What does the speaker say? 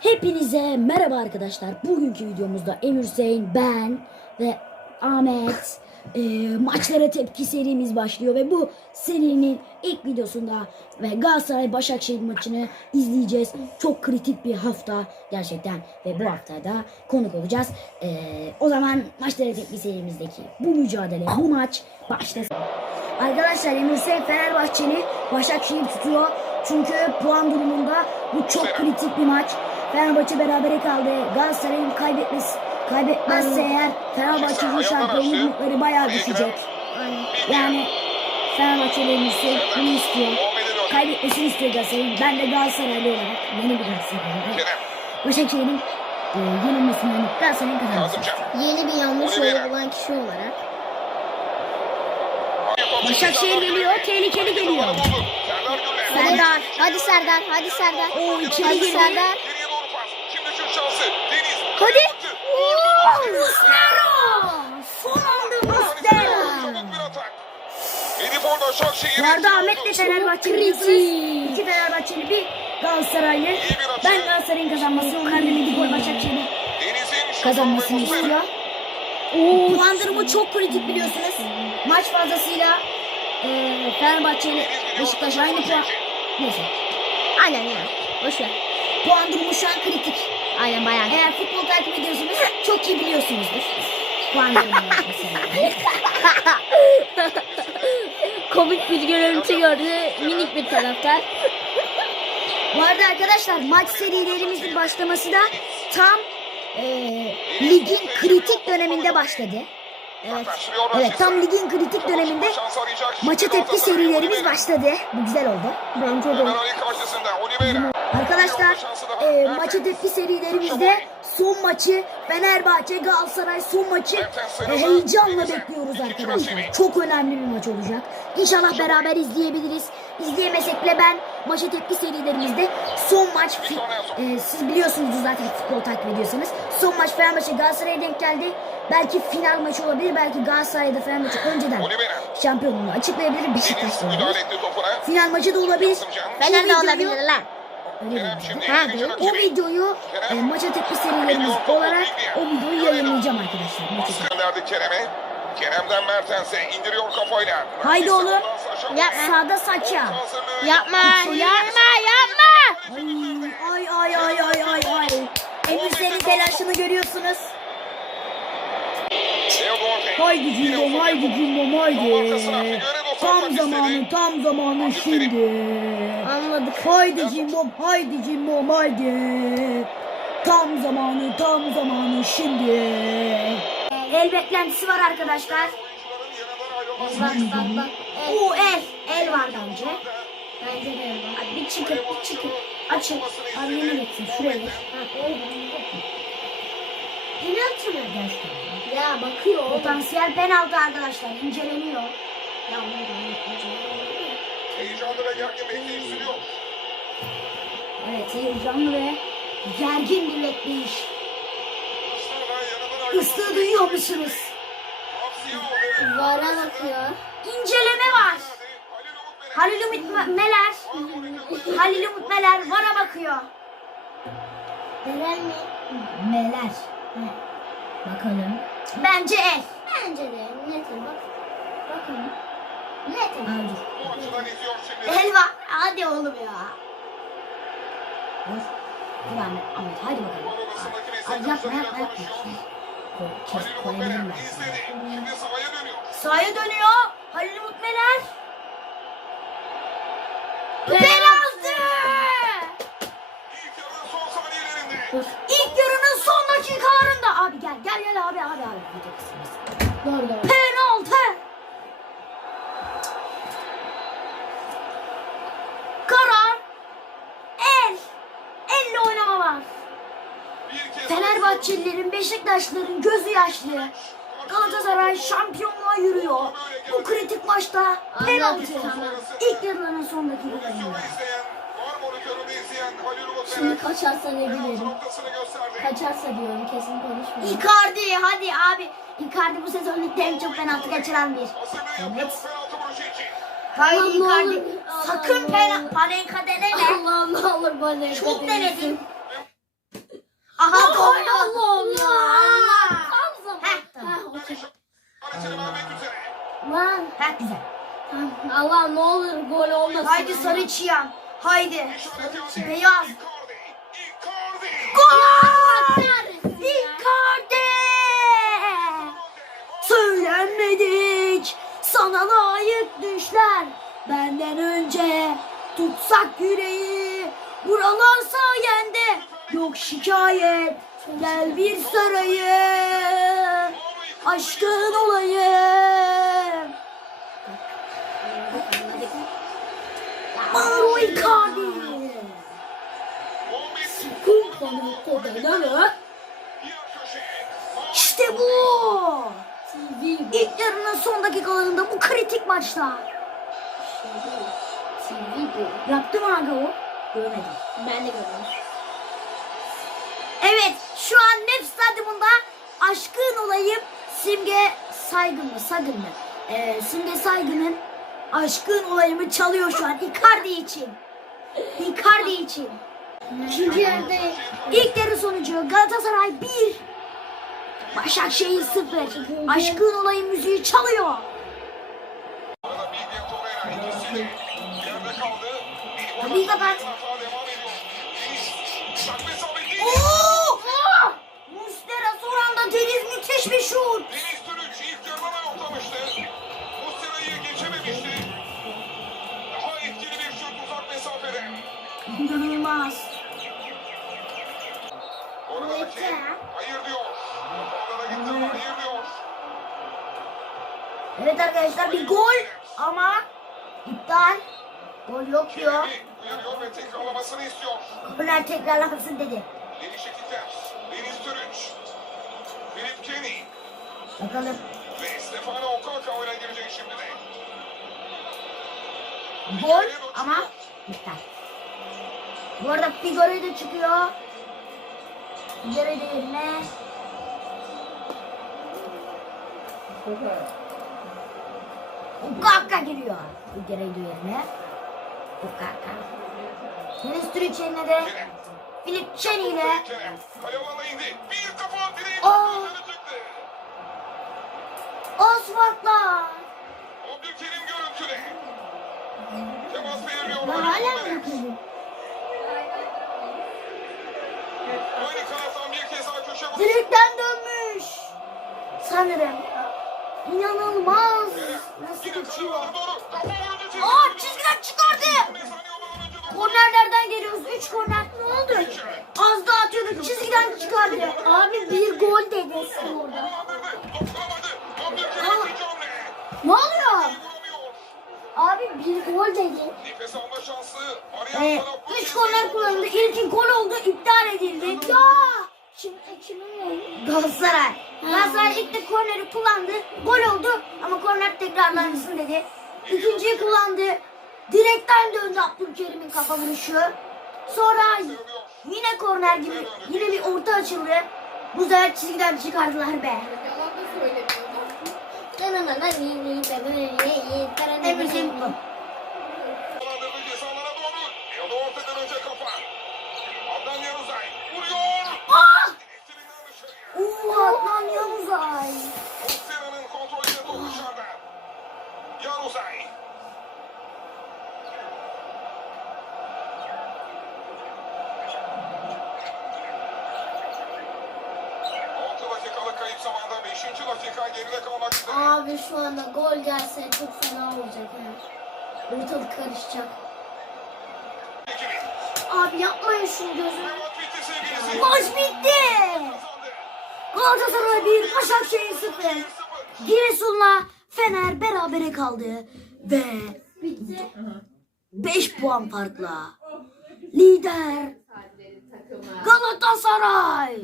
Hepinize merhaba arkadaşlar. Bugünkü videomuzda Emir Hüseyin, ben ve Ahmet e, maçlara tepki serimiz başlıyor ve bu serinin ilk videosunda ve Galatasaray Başakşehir maçını izleyeceğiz. Çok kritik bir hafta gerçekten ve bu haftada konuk olacağız. E, o zaman maçlara tepki serimizdeki bu mücadele, bu maç başlasın. Arkadaşlar Emir Hüseyin Fenerbahçe'ni Başakşehir tutuyor. Çünkü puan durumunda bu çok kritik bir maç. Fenerbahçe berabere kaldı. Galatasaray'ın kaybetmesi kaybetmezse eğer Fenerbahçe'nin şampiyonluk umutları bayağı düşecek. Yani Hüseyin bunu istiyor. Kaybetmesini istiyor Galatasaray'ın. Ben de Galatasaraylı olarak yeni bir Galatasaraylı. Başakşehir'in e, yenilmesini yani Galatasaray'ın kazanması. Yeni bir yanlış yolu bulan kişi olarak. Başakşehir geliyor, tehlikeli geliyor. Serdar. Hadi Serdar. Hadi Serdar. Oo, içeri hadi giriyor. Serdar. Geriye doğru pas. Şimdi şut şansı. Deniz. Hadi. Muslera! Son anda Muslera! Çabuk bir atak. Edip orada Başakşehir'in Bu arada içi Ahmet oldu. de Fenerbahçeli. İki Fenerbahçeli bir Galatasaraylı. Ben Galatasaray'ın kazanmasını, onlar da Medipol Başakşehir'in kazanmasını istiyor. Oo, puan durumu çok kritik biliyorsunuz. Maç fazlasıyla e, Fenerbahçe ile Beşiktaş aynı puan. Neyse. Aynen ya. Boş ver. Puan durumu şu an kritik. Aynen bayağı. Eğer futbol takip ediyorsunuz çok iyi biliyorsunuzdur. Puan durumu mesela. Komik bir görüntü gördü. Minik bir taraftar. Bu arada arkadaşlar maç serilerimizin başlaması da tam e, ligin kritik döneminde başladı. Evet. Evet tam ligin kritik döneminde maça tepki serilerimiz başladı. Bu güzel oldu. Bence de. Arkadaşlar e, maça tepki serilerimizde son maçı Fenerbahçe Galatasaray son maçı e, heyecanla bekliyoruz arkadaşlar. Çok önemli bir maç olacak. İnşallah beraber izleyebiliriz. İzleyemesek bile ben maça tepki serilerimizde son maç e, siz biliyorsunuz zaten futbol takip ediyorsanız son maç Fenerbahçe Galatasaray'a denk geldi. Belki final maçı olabilir. Belki Galatasaray'da Fenerbahçe önceden şampiyonluğunu açıklayabilir. Beşiktaş Deniz da olabilir. müdahale etti topuna. Final maçı da olabilir. Fener de videoyu- olabilir lan. Öyle Ha, değil. O videoyu e, maça tepki serilerimiz olarak o videoyu yayınlayacağım arkadaşlar. Maça. Gönderdi Kerem'e. Kerem'den Mertens'e indiriyor kafayla. Haydi oğlum. Yapma. Sağda saça. Yapma. Yapma. Yapma. Ay ay ay ay ay ay. Emir senin telaşını görüyorsunuz. Haydi Cimbom haydi Cimbom haydi. Tam zamanı tam zamanı şimdi. Anladık. Haydi Cimbom haydi Cimbom haydi. Tam zamanı tam zamanı şimdi. El beklentisi var arkadaşlar. Bak bak bak. Bu el. El var bence. Bence de öyle. Hadi bir çıkın bir çıkın. Açın. Hadi yemin etsin şuraya gir. Penaltı mı? Ya bakıyor. Potansiyel penaltı arkadaşlar inceleniyor. Heyecanlı ve gergin bekleyiş sürüyor. Evet heyecanlı ve gergin bir bekleyiş. Islığı duyuyor musunuz? Vara bakıyor. İnceleme var. Halil Umut Me- Meler. Halil Umut Meler vara bakıyor. Neler mi? Meler. Bakalım. Bence el. Bence de. Netim bak. Bakın. Netim. Al dur. Bu açıdan izliyor şimdi. El var. Hadi oğlum ya. Dur. Dur Ahmet. Ahmet hadi bakalım. Hadi yapma yapma yapma. Kes, koyabilirim ben. sahaya dönüyor. Halil Umut Meler. Penaltı! İlk yarının son dakikalarında. Abi gel gel gel abi abi abi. Doğru doğru. Penaltı. Karar. El. Elle oynama var. Bir kez Fenerbahçelilerin, Beşiktaşlıların gözü yaşlı. Galatasaray şampiyonluğa yürüyor. Bu kritik maçta penaltı. İlk yarıların son dakikalarında. Şimdi kaçarsa ne gösterdi. Kaçarsa diyorum kesin konuşmuyorum. Icardi hadi abi. Icardi bu sezon ligde en çok penaltı kaçıran bir. Evet. Allah Icardi. Allah. Sakın Allah penaltı. Panenka deneme. Allah ne olur bana Çok denedim. Aha gol oğlum. Allah tam zamanda. Lan. Ha güzel. Allah ne olur gol olmasın. Haydi sarı çiyan. Haydi. Beyaz. Gol! Icardi! Söylenmedik. Sana layık düşler. Benden önce tutsak yüreği. Buralar sayende Yok şikayet. Gel bir sarayım. Aşkın olayım. Mauro Icardi. 15 Kum kanıtı da ne? diğer köşe. İşte bu. İlk yarının son dakikalarında bu kritik maçta. TV bu. Yaptı mı aga o? Görmedim. Ben de görüyorum. Şu an Nef Stadyumunda aşkın olayım Simge Saygın mı? Sagın mı? Ee, Simge Saygın'ın aşkın olayımı çalıyor şu an Icardi için. Icardi için. İkinci yerde İlk yarı sonucu Galatasaray 1. Başakşehir 0. Aşkın olayım müziği çalıyor. Kapıyı kapat. Müthiş bir şut. Deniz Türüç ilk yarıdan yoklamıştı. Muslera'yı geçememişti. Daha etkili bir şut uzak mesafede. İnanılmaz. Orada hakem hayır diyor. Onlara gitti ama hayır diyor. Evet arkadaşlar bir gol ama iptal. Gol yok diyor. Uyarıyor ve tekrarlamasını istiyor. Korner tekrarlansın dedi. Deniz Türüç. Filip Kenny Bakalım. ve Stefano Okaka oyuna girecek şimdi de. Gol ama iptal. Bu arada Figaro da çıkıyor. Figaro da yerine. Okaka giriyor. Figaro da yerine. Okaka. Deniz Türüç yerine de Filip Çeni ile. Osmanlılar. Abdülkerim görüntüde. Temas belirliyor. Ben hala mı yapıyorum? Aynı kanattan bir kez daha köşe vuruşu. Direkten dönmüş. Sanırım. İnanılmaz. Nasıl çizgi. Aa çizgiden çıkardı. Kornerlerden geliyoruz. 3 korner. Ne oldu? Az daha atıyorduk. Çizgiden çıkardı. Abi bir gol dedi orada. Hamle. Ne oluyor? Abi bir gol dedi. Nefes alma şansı. Ee, taraf bu 3 kez korner kullanıldı. oluştu. İlki gol oldu. iptal edildi. Ya. Kim, kimin Galatasaray. Galatasaray ilk de korneri kullandı. Gol oldu ama korner tekrarlansın dedi. İkinciyi kullandı. Direkten döndü Abdülkerim'in kafa vuruşu. Sonra yine korner gibi yine bir orta açıldı. Bu sefer çizgiden çıkardılar be. Emir Semih. Kazandırdı Abi şu anda gol gelse çok fena olacak ha. Ortalık karışacak. Abi yapmayın şunu gözüm. Ve maç bitti. Galatasaray 1, Başakşehir 0. 1-0. Giresun'la Fener berabere kaldı. Ve Bitti. 5 puan farkla lider Galatasaray.